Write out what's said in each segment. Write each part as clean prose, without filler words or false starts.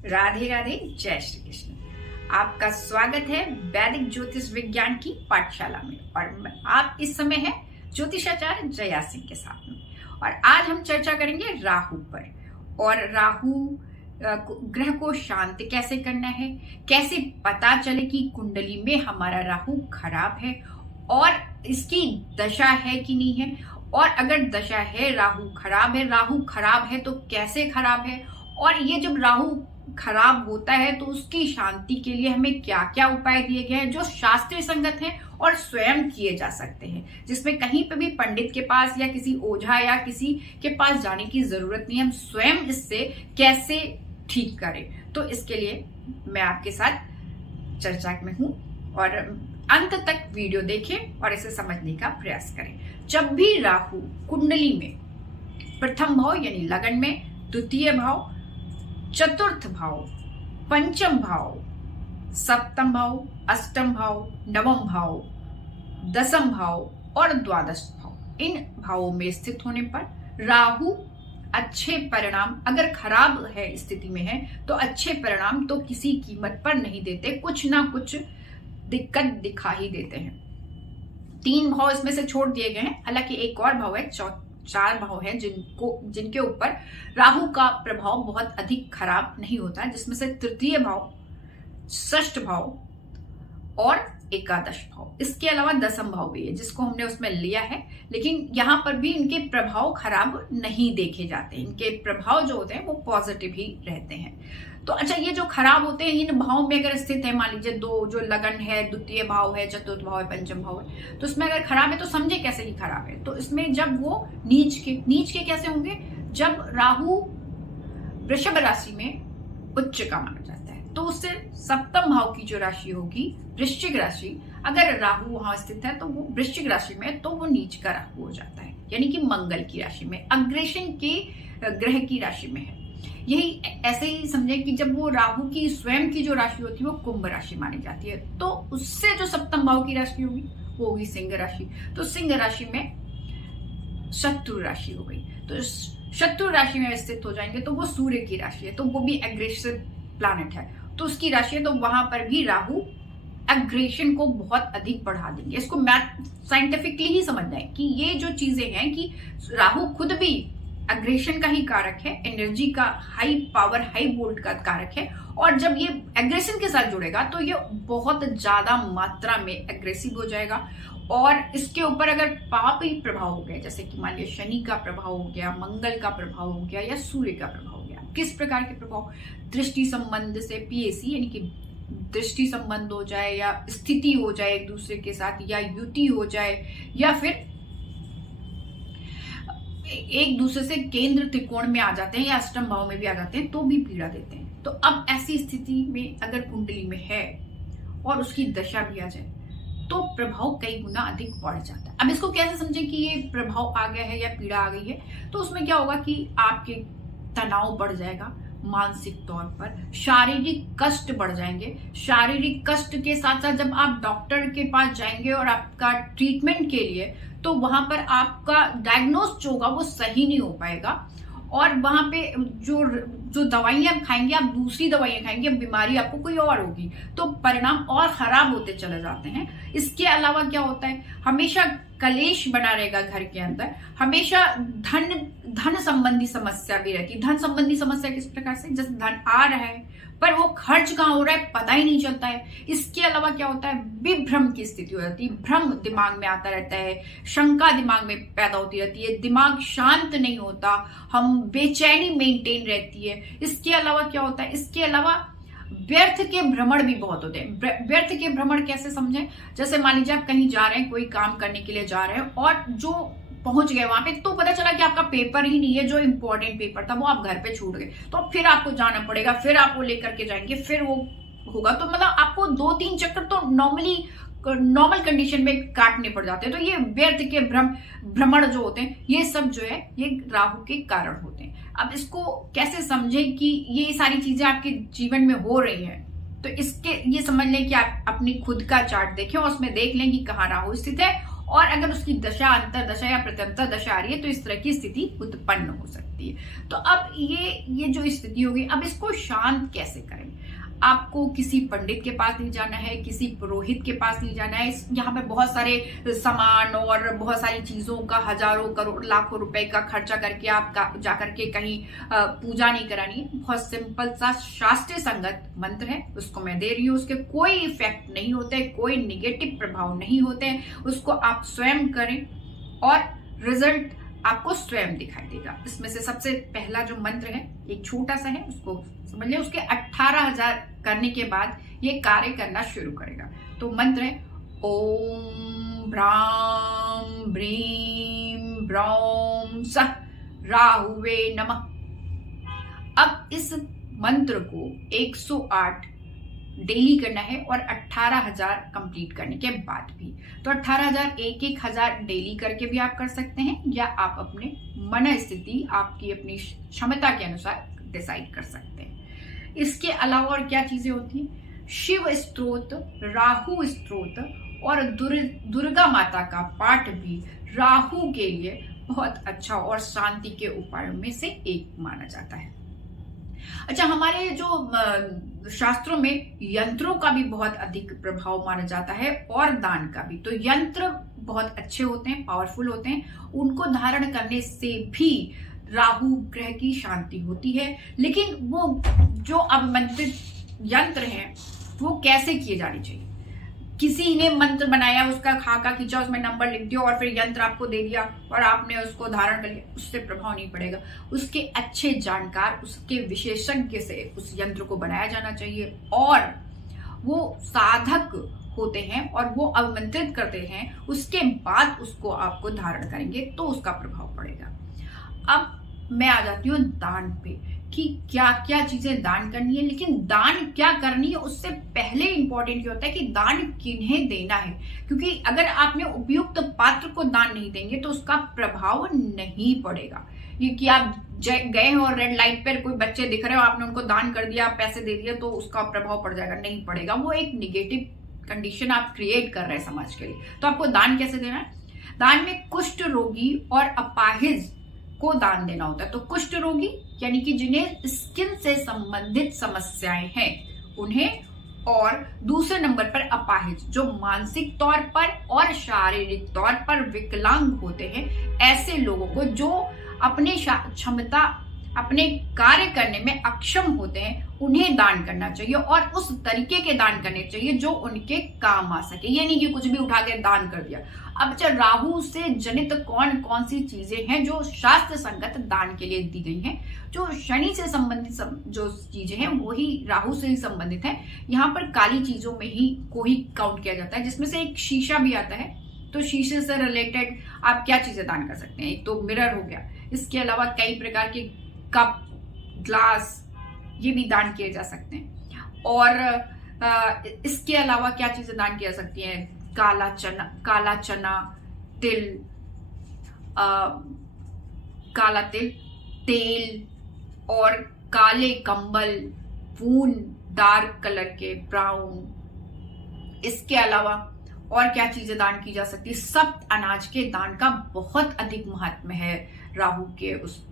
राधे राधे, जय श्री कृष्ण। आपका स्वागत है वैदिक ज्योतिष विज्ञान की पाठशाला में और आप इस समय है ज्योतिषाचार्य जया सिंह के साथ में। और आज हम चर्चा करेंगे राहु पर। और राहु ग्रह को शांत कैसे करना है, कैसे पता चले कि कुंडली में हमारा राहु खराब है और इसकी दशा है कि नहीं है, और अगर दशा है राहु खराब है तो कैसे खराब है, और ये जब राहु खराब होता है तो उसकी शांति के लिए हमें क्या क्या उपाय दिए गए हैं जो शास्त्रीय संगत हैं और स्वयं किए जा सकते हैं, जिसमें कहीं पे भी पंडित के पास या किसी ओझा या किसी के पास जाने की जरूरत नहीं है। हम स्वयं इससे कैसे ठीक करें, तो इसके लिए मैं आपके साथ चर्चा में हूं और अंत तक वीडियो देखें और इसे समझने का प्रयास करें। जब भी राहु कुंडली में प्रथम भाव यानी लगन में, द्वितीय भाव, चतुर्थ भाव, पंचम भाव, सप्तम भाव, अष्टम भाव, नवम भाव, दसम भाव और द्वादश भाव, इन भावों में स्थित होने पर राहु अच्छे परिणाम, अगर खराब है स्थिति में है तो अच्छे परिणाम तो किसी कीमत पर नहीं देते, कुछ ना कुछ दिक्कत दिखा ही देते हैं। 3 भाव इसमें से छोड़ दिए गए हैं, हालांकि एक और भाव है, 4 भाव है जिनके ऊपर राहु का प्रभाव बहुत अधिक खराब नहीं होता है, जिसमें से तृतीय भाव, षष्ठ भाव और एकादश भाव। इसके अलावा दसम भाव भी है जिसको हमने उसमें लिया है, लेकिन यहाँ पर भी इनके प्रभाव खराब नहीं देखे जाते। इनके प्रभाव जो होते हैं वो पॉजिटिव ही रहते हैं। तो अच्छा, ये जो खराब होते हैं इन भाव में अगर स्थित है, मान लीजिए 2 जो लगन है, द्वितीय भाव है, चतुर्थ भाव है, पंचम भाव है, तो इसमें अगर खराब है तो समझे कैसे ही खराब है। तो इसमें जब वो नीच के कैसे होंगे, जब राहु वृषभ राशि में उच्च का माना जाता है तो उससे सप्तम भाव की जो राशि होगी वृश्चिक राशि, अगर राहु वहां स्थित है तो वो वृश्चिक राशि में, तो वो नीच का राहु हो जाता है, यानी कि मंगल की राशि में, अग्रेशन के ग्रह की राशि में है। यही ऐसे ही समझे कि जब वो राहु की स्वयं की जो राशि होती है वो कुंभ राशि मानी जाती है, तो उससे जो सप्तम भाव की राशि होगी वो होगी सिंह राशि। तो सिंह राशि में शत्रु राशि हो गई, तो शत्रु राशि में स्थित हो जाएंगे तो वो सूर्य की राशि है, तो वो भी एग्रेसिव प्लैनेट है, तो उसकी राशि है, तो वहां पर भी राहु एग्रेशन को बहुत अधिक बढ़ा देंगे। इसको मैथ साइंटिफिकली ही समझना है कि ये जो चीजें हैं कि राहु खुद भी एग्रेशन का ही कारक है, एनर्जी का हाई पावर, हाई वोल्ट का कारक है, और जब ये एग्रेशन के साथ जुड़ेगा तो ये बहुत ज्यादा मात्रा में एग्रेसिव हो जाएगा। और इसके ऊपर अगर पाप ही प्रभाव हो गया, जैसे कि मान लिया शनि का प्रभाव हो गया, मंगल का प्रभाव हो गया या सूर्य का प्रभाव हो गया, किस प्रकार के प्रभाव, दृष्टि संबंध से पीएसी यानी कि दृष्टि संबंध हो जाए या स्थिति हो जाए एक दूसरे के साथ, या युति हो जाए, या फिर एक दूसरे से केंद्र त्रिकोण में आ जाते हैं या अष्टम भाव में भी आ जाते हैं तो भी पीड़ा देते हैं। तो अब ऐसी स्थिति में अगर कुंडली में है और उसकी दशा भी आ जाए तो प्रभाव कई गुना अधिक बढ़ जाता है। अब इसको कैसे समझें कि ये प्रभाव आ गया है या पीड़ा आ गई है, तो उसमें क्या होगा कि आपके तनाव बढ़ जाएगा, मानसिक तौर पर शारीरिक कष्ट बढ़ जाएंगे। शारीरिक कष्ट के साथ साथ जब आप डॉक्टर के पास जाएंगे और आपका ट्रीटमेंट के लिए, तो वहां पर आपका डायग्नोस जो होगा वो सही नहीं हो पाएगा, और वहां पे जो दवाइयां खाएंगे आप, दूसरी दवाइयां खाएंगे, बीमारी आपको कोई और होगी, तो परिणाम और खराब होते चले जाते हैं। इसके अलावा क्या होता है, हमेशा कलेश बना रहेगा घर के अंदर, हमेशा धन संबंधी समस्या भी रहती है। धन संबंधी समस्या किस प्रकार से, जैसे धन आ रहा है पर वो खर्च कहाँ हो रहा है पता ही नहीं चलता है। इसके अलावा क्या होता है, विभ्रम की स्थिति हो जाती है, भ्रम दिमाग में आता रहता है, शंका दिमाग में पैदा होती रहती है, दिमाग शांत नहीं होता, हम बेचैनी मेंटेन रहती है। इसके अलावा क्या होता है, इसके अलावा व्यर्थ के भ्रमण भी बहुत होते हैं। व्यर्थ के भ्रमण कैसे समझें, जैसे मान लीजिए आप कहीं जा रहे हैं, कोई काम करने के लिए जा रहे हैं और जो पहुंच गए वहां पे तो पता चला कि आपका पेपर ही नहीं है, जो इंपॉर्टेंट पेपर था वो आप घर पे छूट गए, तो अब फिर आपको जाना पड़ेगा, फिर आप वो लेकर के जाएंगे, फिर वो होगा, तो मतलब आपको 2-3 चक्कर तो नॉर्मल कंडीशन में काटने पड़ जाते हैं। तो ये व्यर्थ के भ्रमण जो होते हैं ये सब जो है ये राहु के कारण होते हैं। अब इसको कैसे समझे कि ये सारी चीजें आपके जीवन में हो रही है, तो इसके ये समझ लें कि आप अपनी खुद का चार्ट देखें और उसमें देख लें कि कहाँ राहु स्थित है और अगर उसकी दशा, अंतर दशा या प्रत्यंतर दशा आ रही है तो इस तरह की स्थिति उत्पन्न हो सकती है। तो अब ये जो स्थिति होगी, अब इसको शांत कैसे करें? आपको किसी पंडित के पास नहीं जाना है, किसी पुरोहित के पास नहीं जाना है। यहाँ पे बहुत सारे सामान और बहुत सारी चीजों का हजारों करोड़ लाखों रुपए का खर्चा करके आप जाकर के कहीं पूजा नहीं करानी है। बहुत सिंपल सा शास्त्रीय संगत मंत्र है, उसको मैं दे रही हूँ। उसके कोई इफेक्ट नहीं होते, कोई निगेटिव प्रभाव नहीं होते। उसको आप स्वयं करें और रिजल्ट आपको स्वयं दिखाई देगा। इसमें से सबसे पहला जो मंत्र है, एक छोटा सा है, उसको समझ लिया। उसके 18,000 करने के बाद ये कार्य करना शुरू करेगा। तो मंत्र है ओम ब्राम ब्रीम ब्रौम सह राहुवे नमः। अब इस मंत्र को 108 डेली करना है और 18,000 कंप्लीट करने के बाद भी। तो 18,000 एक हजार डेली करके भी आप कर सकते हैं, या आप अपने मन स्थिति, आपकी अपनी क्षमता के अनुसार डिसाइड कर सकते हैं। इसके अलावा और क्या चीजें होती हैं? शिव स्तोत्र, राहु स्तोत्र और दुर्गा माता का पाठ भी राहु के लिए बहुत अच्छा और शांति के उपायों में से एक माना जाता है। अच्छा, हमारे जो शास्त्रों में यंत्रों का भी बहुत अधिक प्रभाव माना जाता है और दान का भी। तो यंत्र बहुत अच्छे होते हैं, पावरफुल होते हैं, उनको धारण करने से भी राहु ग्रह की शांति होती है। लेकिन वो जो अवमंत्रित यंत्र हैं वो कैसे किए जाने चाहिए? किसी ने मंत्र बनाया, उसका खाका खींचा, उसमें नंबर लिख दिया और फिर यंत्र आपको दे दिया और आपने उसको धारण कर लिया, उससे प्रभाव नहीं पड़ेगा। उसके अच्छे जानकार, उसके विशेषज्ञ से उस यंत्र को बनाया जाना चाहिए और वो साधक होते हैं और वो अवमंत्रित करते हैं, उसके बाद उसको आपको धारण करेंगे तो उसका प्रभाव पड़ेगा। अब मैं आ जाती हूँ दान पे कि क्या क्या चीजें दान करनी है। लेकिन दान क्या करनी है उससे पहले इंपॉर्टेंट ये होता है कि दान किन्हें देना है, क्योंकि अगर आपने उपयुक्त पात्र को दान नहीं देंगे तो उसका प्रभाव नहीं पड़ेगा। ये कि आप गए हैं और रेड लाइट पर कोई बच्चे दिख रहे हो, आपने उनको दान कर दिया, पैसे दे दिया, तो उसका प्रभाव पड़ जाएगा? नहीं पड़ेगा। वो एक निगेटिव कंडीशन आप क्रिएट कर रहे हैं समाज के लिए। तो आपको दान कैसे देना है? दान में कुष्ठ रोगी और अपाहिज को दान देना होता है। तो कुष्ठ रोगी यानी कि जिन्हें स्किन से संबंधित समस्याएं हैं उन्हें, और दूसरे नंबर पर अपाहिज जो मानसिक तौर पर और शारीरिक तौर पर विकलांग होते हैं, ऐसे लोगों को जो अपने क्षमता, अपने कार्य करने में अक्षम होते हैं, उन्हें दान करना चाहिए और उस तरीके के दान करने चाहिए जो उनके काम आ सके। ये नहीं कि कुछ भी उठा के दान कर दिया। अब राहु से जनित कौन कौन सी चीजें हैं जो शास्त्र संगत दान के लिए दी गई हैं? जो शनि से संबंधित जो चीजें हैं वही राहु से ही संबंधित है। यहाँ पर काली चीजों में ही को ही काउंट किया जाता है, जिसमें से एक शीशा भी आता है। तो शीशे से रिलेटेड आप क्या चीजें दान कर सकते हैं? एक तो मिरर हो गया, इसके अलावा कई प्रकार के कप, ग्लास, ये भी दान किए जा सकते हैं। और इसके अलावा क्या चीजें दान की जा सकती हैं? काला चना, तिल, काला तिल, तेल और काले कंबल, ऊन, डार्क कलर के ब्राउन। इसके अलावा और क्या चीजें दान की जा सकती है? सप्त अनाज के दान का बहुत अधिक महत्व है राहु के उस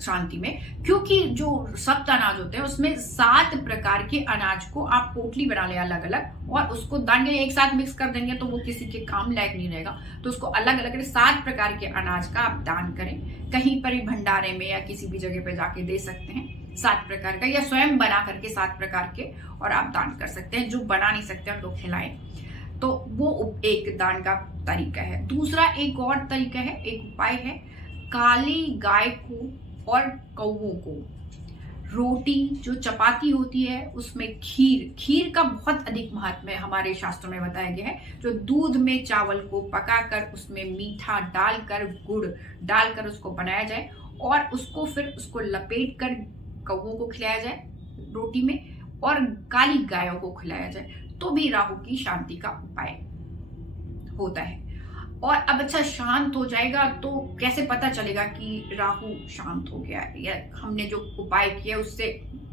शांति में, क्योंकि जो सप्त अनाज होते हैं उसमें 7 प्रकार के अनाज को आप पोटली बना ले अलग अलग, और उसको दान के एक साथ मिक्स कर देंगे तो वो किसी के काम लायक नहीं रहेगा। तो उसको अलग अलग 7 प्रकार के अनाज का आप दान करें, कहीं पर भी भंडारे में या किसी भी जगह पे जाके दे सकते हैं 7 प्रकार का, या स्वयं बना करके 7 प्रकार के और आप दान कर सकते हैं। जो बना नहीं सकते उनको खिलाएं। तो वो एक दान का तरीका है। दूसरा एक और तरीका है, एक उपाय है, काली गाय को और कौवों को रोटी, जो चपाती होती है उसमें खीर का बहुत अधिक महत्व है, हमारे शास्त्रों में बताया गया है। जो दूध में चावल को पकाकर उसमें मीठा डालकर, गुड़ डालकर उसको बनाया जाए और उसको फिर उसको लपेट कर कौवों को खिलाया जाए रोटी में, और काली गायों को खिलाया जाए, तो भी राहु की शांति का उपाय होता है। और अब अच्छा, शांत हो जाएगा तो कैसे पता चलेगा कि राहु शांत हो गया है, या हमने जो उपाय किया उससे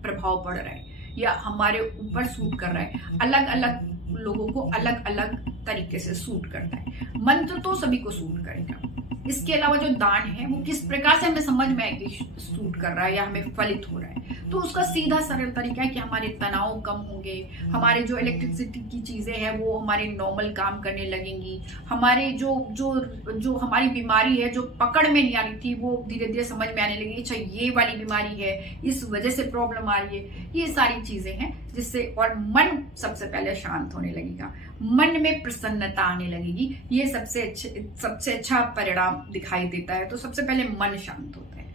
प्रभाव पड़ रहा है या हमारे ऊपर सूट कर रहा है? अलग अलग लोगों को अलग अलग तरीके से सूट करता है। मंत्र तो सभी को सूट करेगा। इसके अलावा जो दान है वो किस प्रकार से हमें समझ में आए कि सूट कर रहा है या हमें फलित हो रहा है, तो उसका सीधा सरल तरीका है कि हमारे तनाव कम होंगे, हमारे जो इलेक्ट्रिसिटी की चीजें हैं वो हमारे नॉर्मल काम करने लगेंगी, हमारे जो जो जो हमारी बीमारी है जो पकड़ में नहीं आ रही थी वो धीरे धीरे समझ में आने लगेगी, अच्छा ये वाली बीमारी है, इस वजह से प्रॉब्लम आ रही है। ये सारी चीजें हैं जिससे, और मन सबसे पहले शांत होने लगेगा, मन में प्रसन्नता आने लगेगी। ये सबसे अच्छा परिणाम दिखाई देता है। तो सबसे पहले मन शांत होता है,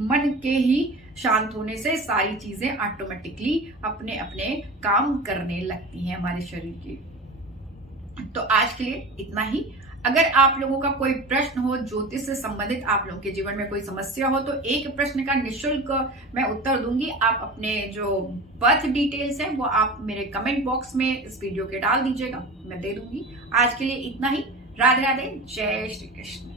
मन के ही शांत होने से सारी चीजें ऑटोमेटिकली अपने अपने काम करने लगती हैं हमारे शरीर की। तो आज के लिए इतना ही। अगर आप लोगों का कोई प्रश्न हो ज्योतिष से संबंधित, आप लोगों के जीवन में कोई समस्या हो, तो एक प्रश्न का निःशुल्क मैं उत्तर दूंगी। आप अपने जो बर्थ डिटेल्स हैं वो आप मेरे कमेंट बॉक्स में इस वीडियो के डाल दीजिएगा, मैं दे दूंगी। आज के लिए इतना ही। राधे राधे, जय श्री कृष्ण।